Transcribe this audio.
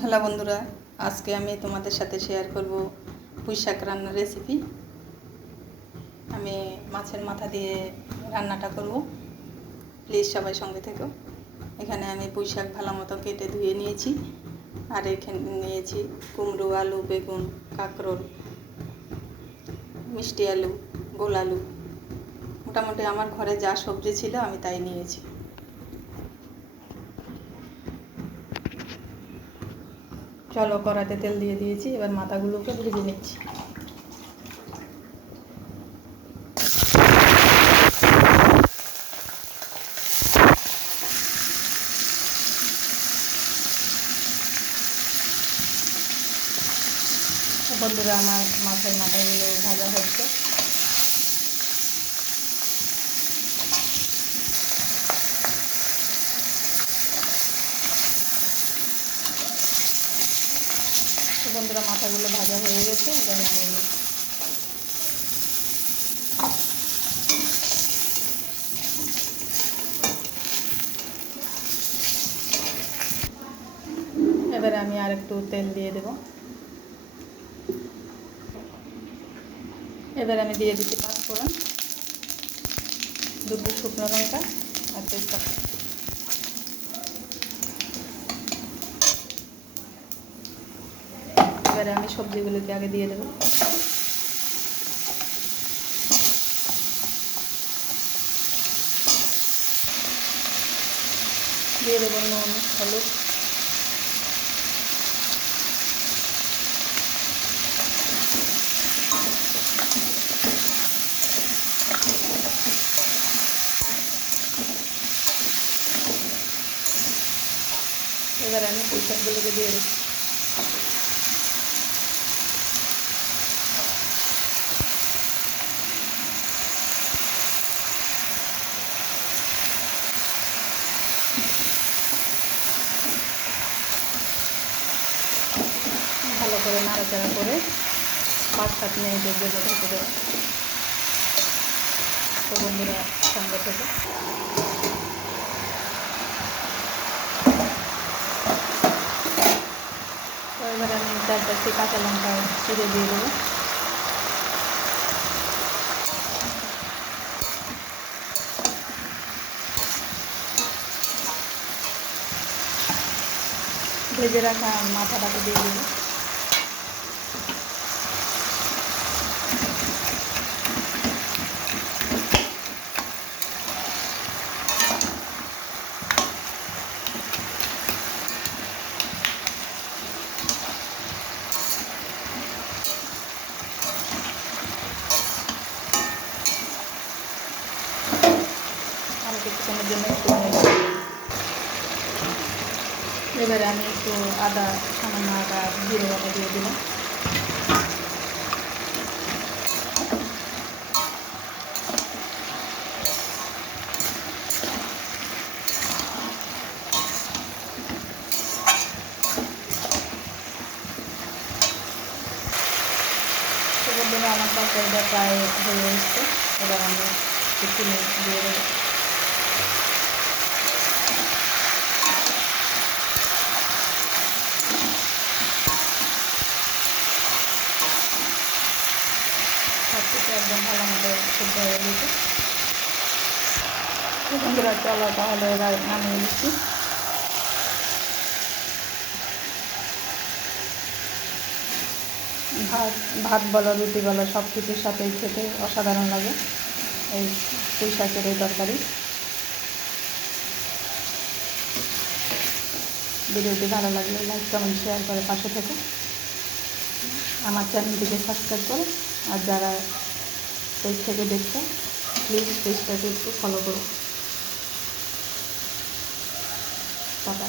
Hello বন্ধুরা, আজকে আমি তোমাদের সাথে শেয়ার করব পুঁই শাক রান্নার রেসিপি আমি মাছের মাথা দিয়ে রান্নাটা করব। প্লিজ সবাই সঙ্গে থেকো। এখানে আমি পুঁই শাক ভালো মতো কেটে ধুয়ে নিয়েছি। আর এখানে নিয়েছি কুমড়ো, আলু, বেগুন, কাঁকরোল, মিষ্টি আলু, গোল আলু। মোটামুটি আমার ঘরে যা সবজি ছিল আমি তাই নিয়েছি। চলো কড়াতে তেল দিয়ে দিয়েছি এবার মাথাগুলোকে ভেজে নিচ্ছি। বন্ধুরা আমার মাথায় মাথাগুলো ভাজা হচ্ছে তো বন্ধুরা মাথাগুলো ভাজা হয়ে গেছে, এবার নামিয়ে নিচ্ছি। এবারে আমি আর একটু তেল দিয়ে দেব। এবার আমি দিয়ে দিচ্ছি পাঁচ ফোড়ন দুটো শুকনো লঙ্কা আর তেজপাতা। এবারে আমি সবজিগুলোকে আগে দিয়ে দেবো। দিয়ে দেবো নুন, হলুদ। এবার আমি পুঁইশাকগুলোকে দিয়ে দিচ্ছি ভালো করে নাড়াচাড়া করে পাঁচ সাত মিনিটের জন্য ঢেকে দেবো। তো বন্ধুরা, সঙ্গে থেকে। তো এবার আমি চার কাঁচা লঙ্কা চিড়ে দিয়ে দেবো। ভেজে রাখা মাথাটাকে দিয়ে দেবো। কিছুক্ষণের জন্য একটু এবারে আমি একটু আদা, সামান্য আদা, জিরে বাটা দিয়ে দিলাম। আমার তরকারিটা প্রায় হয়ে এসছে। এবার আমি একটু দিয়ে দেবো সব কিছু একদম ভালো মতো সিদ্ধ হয়ে গেছে। বন্ধুরা, চলো তাহলে এবার নামিয়ে দিচ্ছি ভাত ভাত বলো, রুটি বলো সব কিছুর সাথেই খেতে অসাধারণ লাগে এই পুঁই শাকের এই তরকারি। ভিডিওটি ভালো লাগলে লাইক, কমেন্ট, শেয়ার করে পাশে থেকে। আমার চ্যানেলটিকে সাবস্ক্রাইব করো। আর যারা পেজ থেকে দেখতে প্লিজ পেজটাকে একটু ফলো করো টাটা